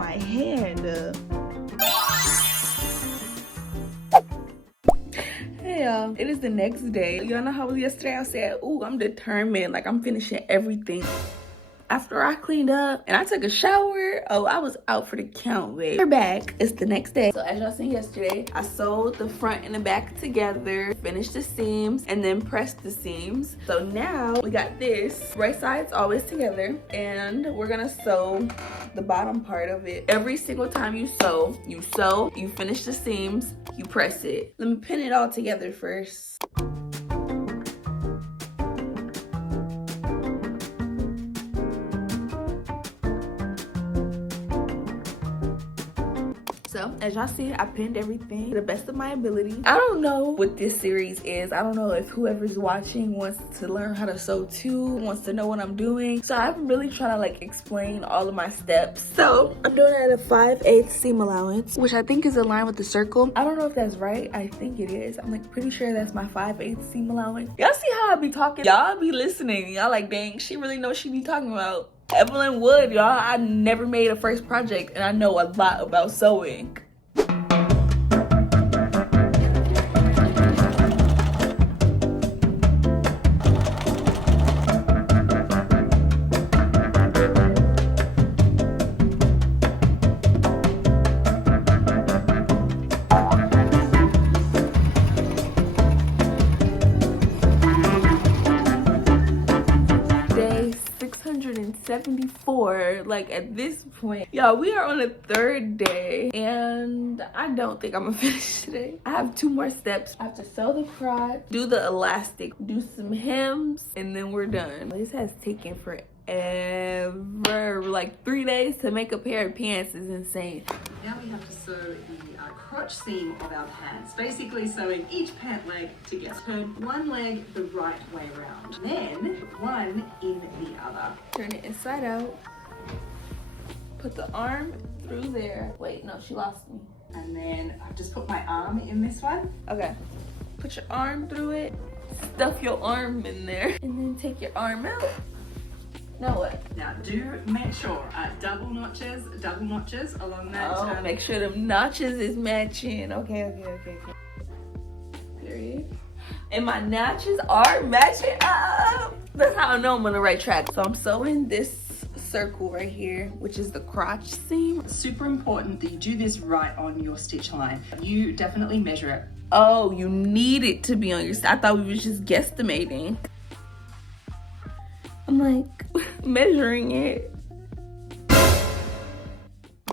my hand up. Hey y'all, it is the next day. Y'all know how yesterday I said, ooh, I'm determined, like I'm finishing everything. After I cleaned up and I took a shower, oh, I was out for the count, babe. We're back. It's the next day. So as y'all seen yesterday, I sewed the front and the back together, finished the seams, and then pressed the seams. So now we got this. Right sides always together, and we're gonna sew the bottom part of it. Every single time you sew, you finish the seams, you press it. Let me pin it all together first. So as y'all see, I pinned everything to the best of my ability. I don't know what this series is. I don't know if whoever's watching wants to learn how to sew too, wants to know what I'm doing. So I'm really trying to like explain all of my steps. So I'm doing it at a 5/8 seam allowance, which I think is aligned with the circle. I don't know if that's right. I think it is. I'm like pretty sure that's my 5/8 seam allowance. Y'all see how I be talking? Y'all be listening. Y'all like, dang, she really knows what she be talking about. Evelyn Wood, y'all. I never made a first project and I know a lot about sewing. Day 674, like at this point, y'all, we are on the 3rd day and I don't think I'm gonna finish today. I have 2 more steps. I have to sew the crotch, do the elastic, do some hems, and then we're done. This has taken forever. Like 3 days to make a pair of pants is insane. Now we have to sew the crotch seam of our pants, basically sewing each pant leg together. Turn one leg the right way around, then one in the other. Turn it inside out. Put the arm through there. Wait, no, she lost me. And then I've just put my arm in this one. Okay. Put your arm through it. Stuff your arm in there. And then take your arm out. Now what? Now do make sure double notches along that. Make sure them notches is matching. Okay. Period. And my notches are matching up. That's how I know I'm on the right track. So I'm sewing this circle right here, which is the crotch seam. Super important that you do this right on your stitch line. You definitely measure it. Oh, you need it to be on your. I thought we was just guesstimating. I'm like measuring it.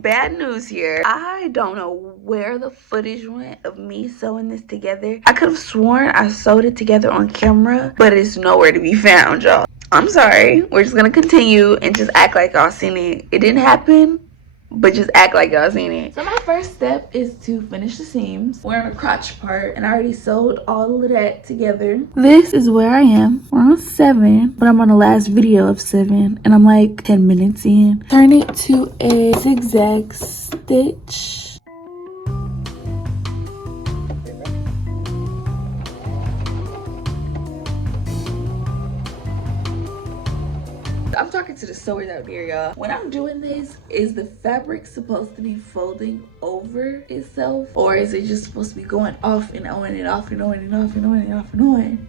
Bad news here. I don't know where the footage went of me sewing this together. I could have sworn I sewed it together on camera, but it's nowhere to be found, y'all. I'm sorry. We're just gonna continue and just act like y'all seen it. It didn't happen, but just act like y'all seen it. So my first step is to finish the seams. We're on the crotch part, and I already sewed all of that together. This is where I am. We're on 7, but I'm on the last video of 7, and I'm like 10 minutes in. Turn it to a zigzag stitch. I'm talking to the sewers out there, y'all. When I'm doing this, is the fabric supposed to be folding over itself? Or is it just supposed to be going off and on and off and on and off and on and off and on?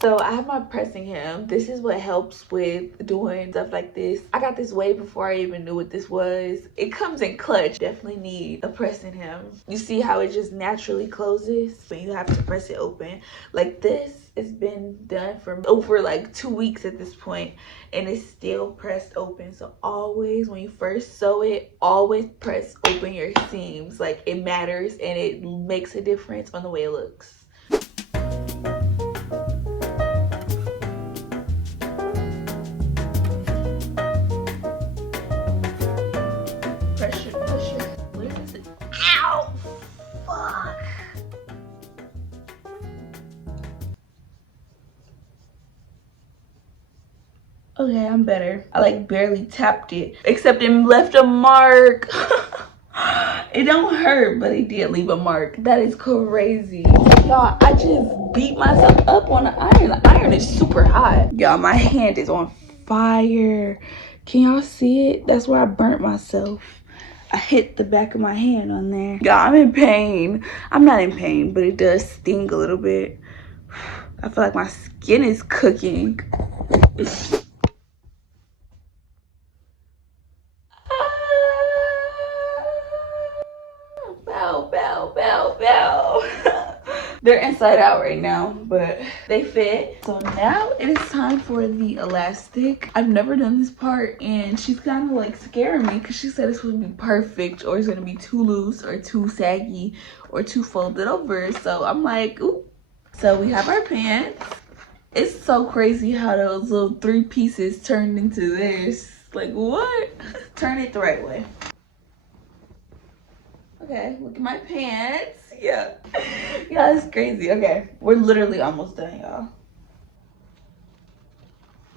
So I have my pressing hem. This is what helps with doing stuff like this. I got this way before I even knew what this was. It comes in clutch. Definitely need a pressing hem. You see how it just naturally closes, but you have to press it open. Like this, it's been done for over like 2 weeks at this point, and it's still pressed open. So always, when you first sew it, always press open your seams. Like it matters and it makes a difference on the way it looks. Okay, I'm better. I like barely tapped it, except it left a mark. It don't hurt, but it did leave a mark. That is crazy. Y'all, I just beat myself up on the iron. The iron is super hot. Y'all, my hand is on fire. Can y'all see it? That's where I burnt myself. I hit the back of my hand on there. Y'all, I'm in pain. I'm not in pain, but it does sting a little bit. I feel like my skin is cooking. Bow. They're inside out right now, but they fit. So now it is time for the elastic. I've never done this part, and she's kind of like scaring me because she said it's supposed to be perfect, or it's gonna be too loose or too saggy or too folded over. So I'm like, ooh. So we have our pants. It's so crazy how those little 3 pieces turned into this. Like, what? Turn it the right way. Okay, look at my pants. Yeah. Yeah, it's crazy. Okay, we're literally almost done, y'all.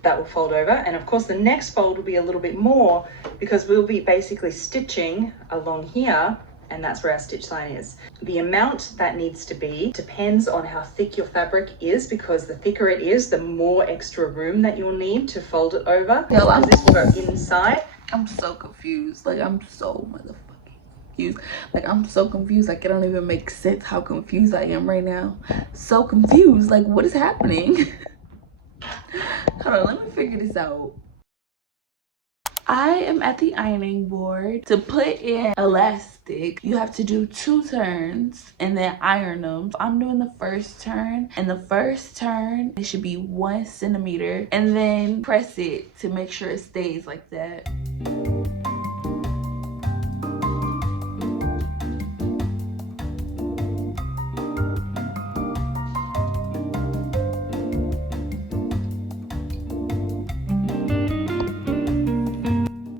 That will fold over, and of course the next fold will be a little bit more because we'll be basically stitching along here, and that's where our stitch line is. The amount that needs to be depends on how thick your fabric is, because the thicker it is, the more extra room that you'll need to fold it over. Because this will go inside. I'm so confused. Like, I'm so motherfucking confused. Like, I'm so confused. Like, it don't even make sense how confused I am right now. So confused. Like, what is happening? Hold on, let me figure this out. I am at the ironing board. To put in elastic, you have to do 2 turns and then iron them. I'm doing the first turn, and the first turn, it should be 1 centimeter, and then press it to make sure it stays like that.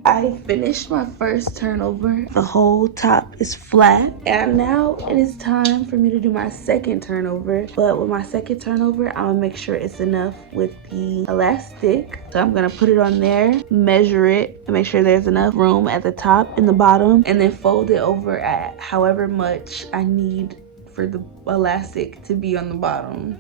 I finished my first turnover. The whole top is flat, and now it is time for me to do my second turnover. But with my second turnover, I'm gonna make sure it's enough with the elastic. So I'm gonna put it on there, measure it, and make sure there's enough room at the top and the bottom, and then fold it over at however much I need for the elastic to be on the bottom.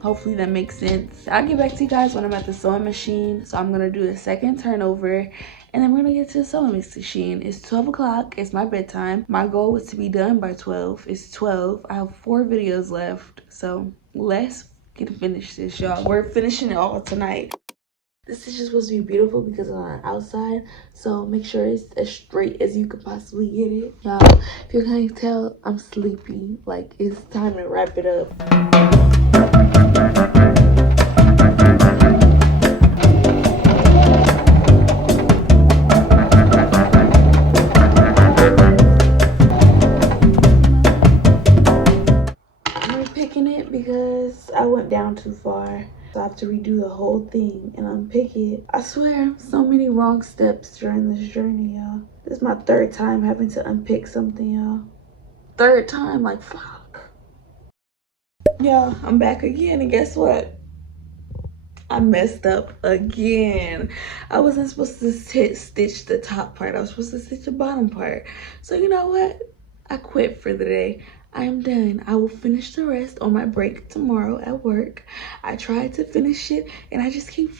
Hopefully that makes sense. I'll get back to you guys when I'm at the sewing machine. So I'm gonna do the second turnover, and then we're gonna get to the sewing machine. It's 12 o'clock, it's my bedtime. My goal was to be done by 12. It's 12. I have 4 videos left, so let's finish this, y'all. We're finishing it all tonight. This is just supposed to be beautiful because it's on the outside, so make sure it's as straight as you could possibly get it. Y'all, if you can't tell, I'm sleepy. Like, it's time to wrap it up. Because I went down too far, so I have to redo the whole thing and unpick it. I swear, so many wrong steps during this journey, y'all. This is my 3rd time having to unpick something, y'all. 3rd time, like, fuck. Y'all, I'm back again, and guess what? I messed up again. I wasn't supposed to stitch the top part. I was supposed to stitch the bottom part. So you know what? I quit for the day. I am done. I will finish the rest on my break tomorrow at work. I tried to finish it, and I just keep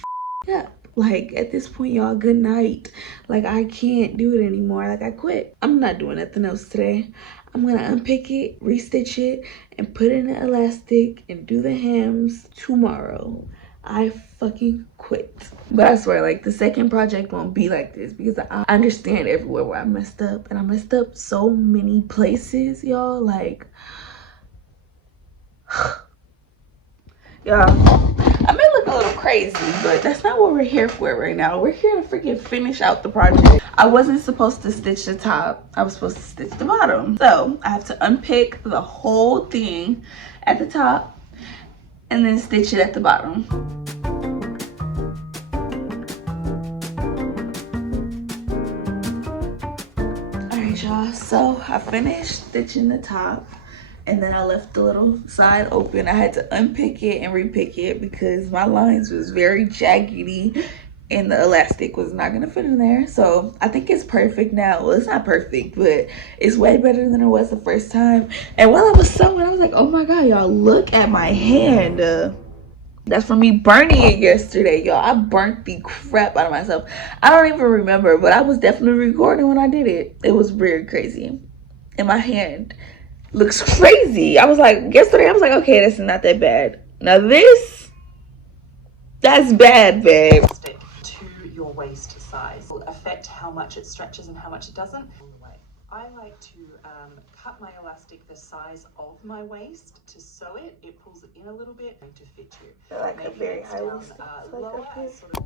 up. Like, at this point, y'all, good night. Like, I can't do it anymore. Like, I quit. I'm not doing nothing else today. I'm gonna unpick it, restitch it, and put in the elastic and do the hems tomorrow. I fucking quit. But I swear, like, the second project won't be like this because I understand everywhere where I messed up. And I messed up so many places, y'all. Like, y'all, I may look a little crazy, but that's not what we're here for right now. We're here to freaking finish out the project. I wasn't supposed to stitch the top. I was supposed to stitch the bottom. So I have to unpick the whole thing at the top and then stitch it at the bottom. Alright, y'all, so I finished stitching the top, and then I left the little side open. I had to unpick it and repick it because my lines was very jaggedy and the elastic was not gonna fit in there. So I think it's perfect now. Well, it's not perfect, but it's way better than it was the first time. And while I was sewing, I was like, oh my god, y'all, look at my hand. That's from me burning it yesterday, y'all. I burnt the crap out of myself. I don't even remember, but I was definitely recording when I did it. It was very crazy. And my hand looks crazy. I was like, yesterday, I was like, okay, that's not that bad. Now this, that's bad, babe. To your waist size will affect how much it stretches and how much it doesn't. I like to cut my elastic the size of my waist to sew it. It pulls it in a little bit to fit you. Like a very high waist. Lower.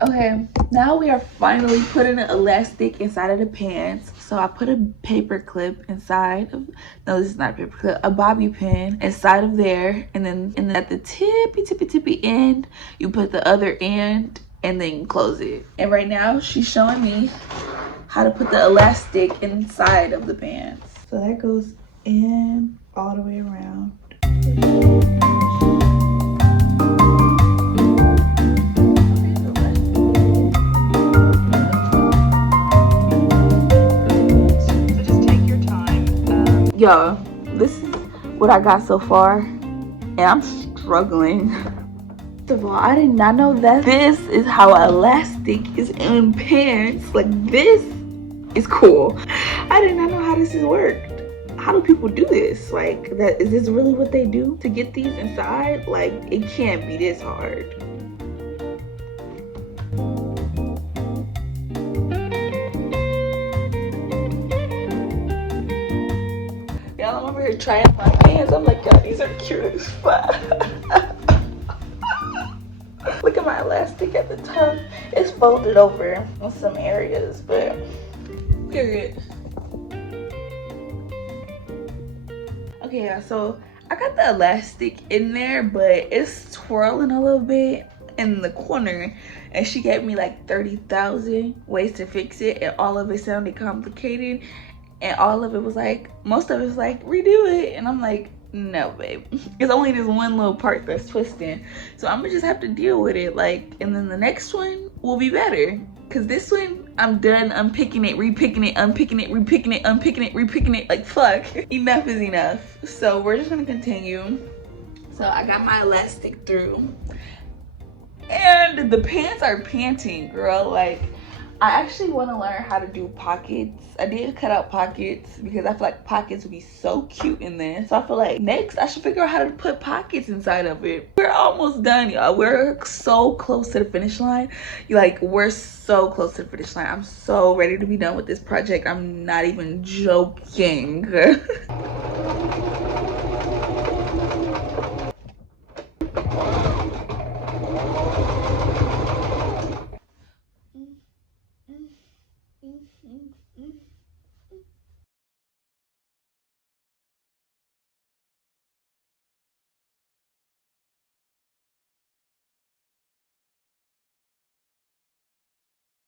Okay, now we are finally putting an elastic inside of the pants. So I put a paper clip inside of, no, this is not a paper clip, a bobby pin inside of there, and then at the tippy end, you put the other end and then close it. And right now she's showing me how to put the elastic inside of the pants. So that goes in all the way around. So just take your time. Yo, this is what I got so far, and I'm struggling. First of all, I did not know that this is how elastic is in pants. Like, this is cool. I did not know how this is worked. How do people do this? Like, that is this really what they do to get these inside? Like, it can't be this hard. Y'all, I'm over here trying my pants. I'm like, God, these are cute as fuck. Look at my elastic at the top. It's folded over in some areas, but period. Okay, yeah, so I got the elastic in there, but it's twirling a little bit in the corner, and she gave me like 30,000 ways to fix it, and all of it sounded complicated, and all of it was like, most of it was like, redo it, and I'm like, no, babe, it's only this one little part that's twisting, so I'm gonna just have to deal with it, like, and then the next one will be better, because this one, I'm done unpicking it, repicking it, unpicking it, repicking it, unpicking it, repicking it, like, fuck, enough is enough. So we're just gonna continue. So I got my elastic through, and the pants are panting, girl. Like, I actually want to learn how to do pockets. I did cut out pockets because I feel like pockets would be so cute in this. So I feel like next I should figure out how to put pockets inside of it. We're almost done, y'all. We're so close to the finish line. We're so close to the finish line. I'm so ready to be done with this project. I'm not even joking.